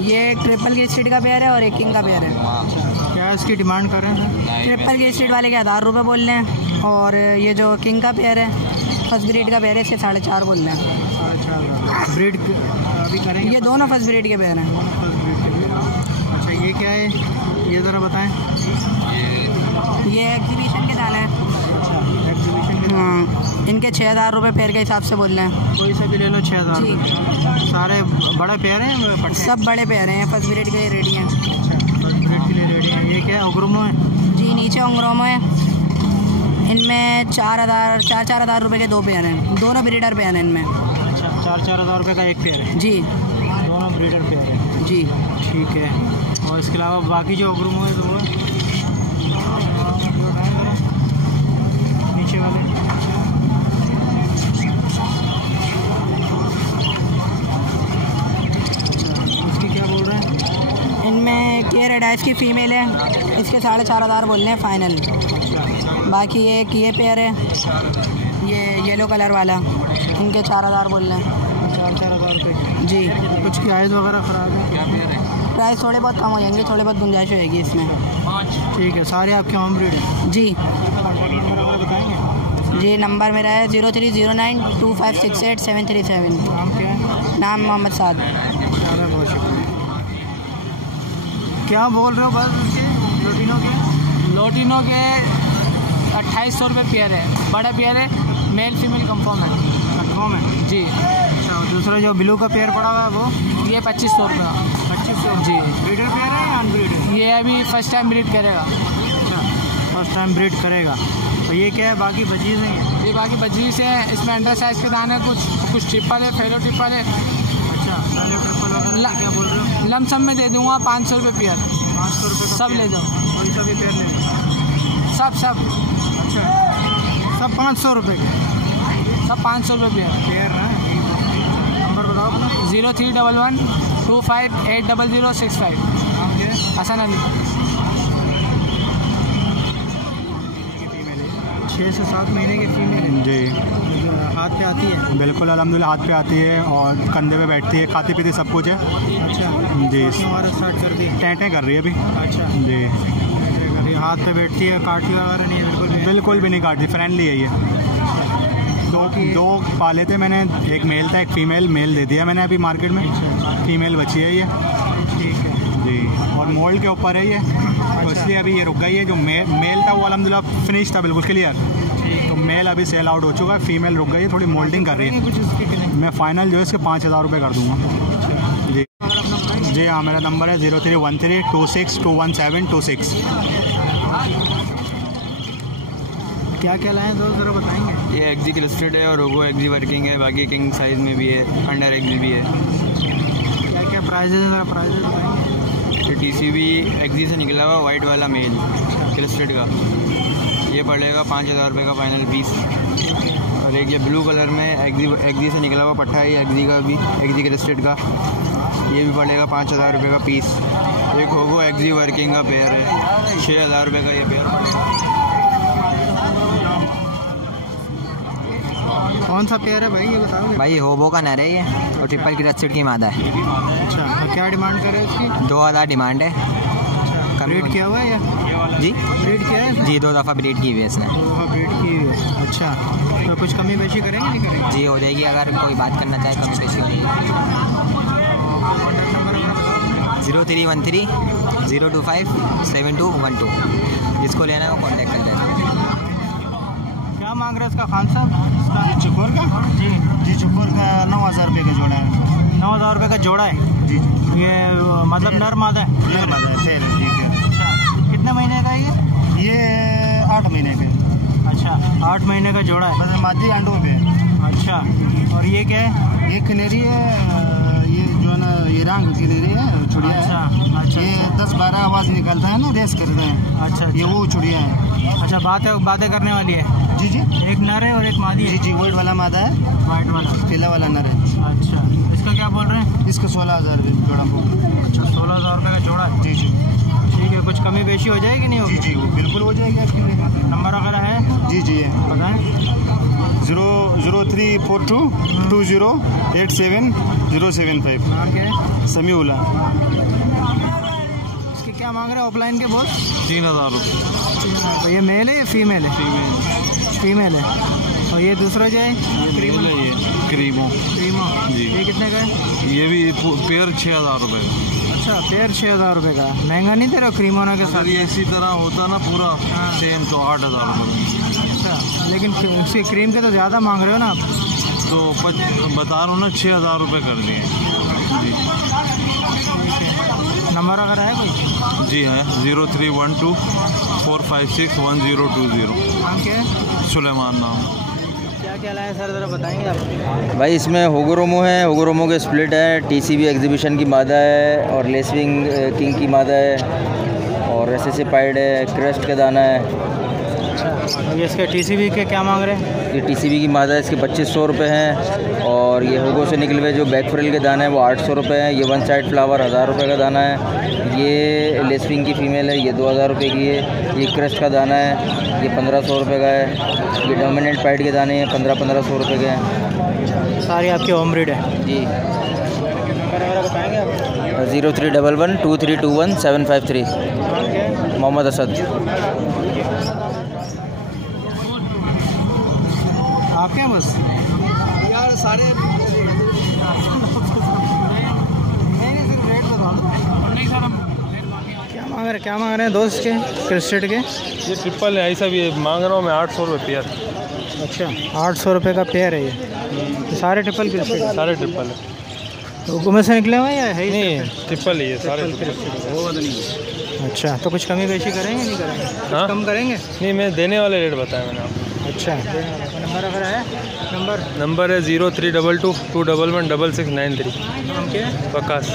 ये ट्रिपल की स्ट्रीट का पेयर है और एक किंग का पेयर है। क्या इसकी डिमांड कर रहे हैं? ट्रिपल की स्ट्रीट वाले के 1000 रुपये बोल रहे हैं और ये जो किंग का पेयर है फर्स्ट ब्रीड का पेयर है इसके 4.5 बोल रहे हैं। 4.5 ब्रीड अभी करेंगे? ये दोनों फर्स्ट ब्रीड के पेयर हैं। अच्छा ये क्या है ये ज़रा बताएं। ये एग्जीबिशन के दाल है। अच्छा एग्जीबिशन के हाँ, इनके 6000 रुपये पेयर के हिसाब से बोल रहे हैं। कोई सा भी ले लो 6000 जी। सारे बड़े पेयर हैं? सब बड़े पेयर हैं, फर्स्ट ब्रीड के लिए रेडी हैं। अच्छा फर्स्ट ब्रीड के लिए रेडी हैं। ये क्या अंगरोमो है? जी नीचे अंगरोमो है। इनमें 4,000 रुपये के 2 पेयर हैं, दोनों ब्रीडर पेयर हैं इनमें। अच्छा 4,000 रुपये का एक पेयर है? जी दोनों ब्रीडर पेयर है। जी ठीक है। और इसके अलावा बाकी जो अंगरोमो है तो वो नीचे वाले इसकी क्या बोल रहे हैं? इनमें केयर एडाइस की फ़ीमेल है, इसके 4,500 बोल रहे हैं फाइनल। बाकी ये पेयर है, ये येलो कलर वाला, इनके 4,000 बोल रहे हैं। 4,000 रुपये जी। कुछ की आइज़ वगैरह ख़राब है? क्या पेयर है? प्राइस थोड़े बहुत कम हो जाएंगे, थोड़े बहुत गुंजाइश होएगी इसमें। ठीक है। सारे आपके होम ब्रीड हैं? जी। नंबर वगैरह बताएंगे? जी नंबर मेरा है 03092568 737। नाम क्या है? नाम मोहम्मद साद। बहुत शुक्रिया। क्या बोल रहे हो बस इसके लोटिनो के 2800 रुपये पेयर है, बड़ा पेयर है, मेल फीमेल कंफर्म है। कंफर्म है? जी। अच्छा दूसरा जो ब्लू का पेयर पड़ा हुआ है वो? ये 2500 रुपये। 2500? जी। ब्रीडर पेयर है या अनब्रीड है? ये अभी फर्स्ट टाइम ब्रीड करेगा। अच्छा फर्स्ट टाइम ब्रीड करेगा। तो ये क्या है बाकी बजीज हैं? ये बाकी बजीज है, इसमें अंडर साइज़ के दाने कुछ ट्रिपल है, फेलो ट्रिपल है। अच्छा सारे ट्रिपल वगैरह क्या बोल रहे हो? लमसम में दे दूँगा 500 रुपये पेयर। 500 रुपये सब ले दो। कोई सा भी पेयर ले लो? सब। अच्छा सब 500 रुपये के? सब 500 रुपये पेयर है। नंबर बताओ अपना। 0311 25800065। नाम क्या है? हसन अली। 6 से 7 महीने की फीमेल है जी। हाथ पे आती है? बिल्कुल अल्हम्दुलिल्लाह हाथ पे आती है और कंधे पे बैठती है, खाती पीती सब कुछ है। अच्छा जी। हमारा स्टार्ट कर दी? टेंटें कर रही है अभी। अच्छा जी। कर रही है, हाथ पे बैठती है, काटती वगैरह नहीं है? बिल्कुल भी नहीं काटती, फ्रेंडली है ये। दो पाले थे मैंने, एक मेल था एक फ़ीमेल, मेल दे दिया मैंने अभी मार्केट में। फ़ीमेल बची है ये। ठीक है जी। और मोल्ड के ऊपर है ये, तो इसलिए अभी ये रुक गई है। जो मेल था वो अल्हम्दुलिल्लाह फिनिश था, बिल्कुल क्लियर। तो मेल अभी सेल आउट हो चुका है, फीमेल रुक गई है, थोड़ी मोल्डिंग कर रही है। कुछ इसके मैं फ़ाइनल जो है इसके 5,000 रुपये कर दूँगा। जी जी हाँ, मेरा नंबर है 0313 26211726। क्या क्या लाए दोस्त ज़रा बताएंगे? ये एक्जी क्लस्टर्ड है और रोगो एक्जी वर्किंग है, बाकी किंग साइज़ में भी है, अंडर एक्जी भी है। क्या क्या प्राइजेज है ज़रा प्राइजेज बताएंगे? ये TCB एक्जी से निकला हुआ वाइट वाला मेल क्लस्टर्ड का, ये पड़ेगा 5,000 रुपये का फाइनल पीस। और एक ये ब्लू कलर में एक्जी से निकला हुआ पट्टा है, एक्जी का भी, एक्जी क्लस्टर्ड का, ये भी पड़ेगा 5,000 रुपये का पीस। एक होगो एक्जी वर्किंग का पेयर है, 6,000 रुपये का ये पेयर पड़ेगा। कौन सा पेयर है भाई ये बताओ? भाई होबो का नर है ये और ट्रिपल की रस्सिट की मादा है। अच्छा तो क्या डिमांड कर रहे हैं इसकी? 2,000 डिमांड है। अच्छा ब्रीड किया हुआ है या? जी ब्रीड किया है? जी 2 दफ़ा ब्रीड की हुई है इसने। 2 दफ़ा ब्रीड की हुई है। अच्छा तो कुछ कमी बेशी करेंगे नहीं करेंगे? जी हो जाएगी, अगर कोई बात करना चाहे कमी बेशी हो जाएगी। 0313 025 7212, जिसको लेना है वो कॉन्टैक्ट कर जाए। क्या मांग रहे हैं इसका खान साहब? चुकोर का? जी चुकोर का 9,000 रुपये का जोड़ा है। 9,000 रुपये का जोड़ा है? जी। ये मतलब नर मादा है? नर मादा है, फेल है। ठीक है। अच्छा कितने महीने का है ये? 8 महीने का। अच्छा 8 महीने का जोड़ा है, बस मादी अंडों पे। अच्छा और ये क्या है? ये खनेरी है, ये जो ना ये रंग खनेरी है, चुड़िया है। अच्छा ये 10-12 आवाज़ निकलता है ना, रेस करते हैं। अच्छा ये वो चुड़िया है। अच्छा बातें करने वाली है? जी जी। एक नर है और एक मादी है? जी जी वाइट वाला मादा है, वाइट वाला पीला वाला नर है। अच्छा इसका क्या बोल रहे हैं? इसका 16,000 रुपये जोड़ा। अच्छा 16,000 रुपये का जोड़ा? जी जी। ठीक है, कुछ कमी बेशी हो जाएगी नहीं होगी? जी जी बिल्कुल हो जाएगी। आपकी नंबर वगैरह है? जी जी है, बताएँ। 003422087 नाम क्या है? समीउल्ला। इसके क्या मांग रहे हैं ऑफलाइन के बोल? 3000 रुपये। तो ये मेल है या फीमेल है? फीमेल है। और ये दूसरा जो है क्रीमो है, ये क्रीमो जी। ये कितने का है? ये भी पेयर 6000 रुपये। अच्छा, पेयर 6000 रुपये का। महंगा नहीं दे रहे हो क्रीमोना के साथ? अगर ये इसी तरह होता ना पूरा सेम तो 8000 रुपये। अच्छा, लेकिन उसकी क्रीम के तो ज़्यादा मांग रहे हो ना आप? तो बता रहा हूँ ना 6000 रुपये कर दिए जी। नंबर अगर है कोई? जी है 031245610020। नाम क्या है? सुलेमान नाम। क्या क्या लाए सर, ज़रा बताएंगे आप? भाई इसमें होगोरोमो है, होगोरोमो के स्प्लिट है, टीसीबी एग्जीबिशन की मादा है और लेसविंग किंग की मादा है और एसएसए पाइड है, क्रेस्ट का दाना है। ये इसके टीसीबी के क्या मांग रहे हैं? ये टीसीबी की मादा है, इसके 2500 रुपये हैं। और ये होगो से निकले हुए जो बैक फ्रिल के दाना है वो 800 रुपये हैं। ये वन साइड फ्लावर 1000 रुपये का दाना है। ये लेसविंग की फ़ीमेल है, ये 2000 रुपये की है। ये क्रस्ट का दाना है, ये 1500 रुपये का है। ये डोमिनेंट पाइड के दाने हैं 1500 रुपये के हैं। सारी आपकी होम ब्रीड है जी। नंबर वगैरह बताएंगे आप? 03112321 मोहम्मद असद। आप क्या बस यार सारे रेट बता दो। क्या मांग रहे हैं दोस्त के क्रिस्टेड के? ये ट्रिपल है, ऐसा भी मांग रहा हूँ मैं 800 रुपये पेयर। अच्छा, 800 रुपये का पेयर है ये सारे ट्रिपल क्रिस्टेड? सारे ट्रिपल है। तो में से निकले हुए या है ही? नहीं ट्रिपल ही है सारे। अच्छा, तो कुछ कमी बेशी करेंगे नहीं करेंगे? हाँ? कम करेंगे? नहीं, मैं देने वाले रेट बताया मैंने आपको। अच्छा, नंबर अगर है? नंबर है 0322211693। नाम क्या है? प्रकाश।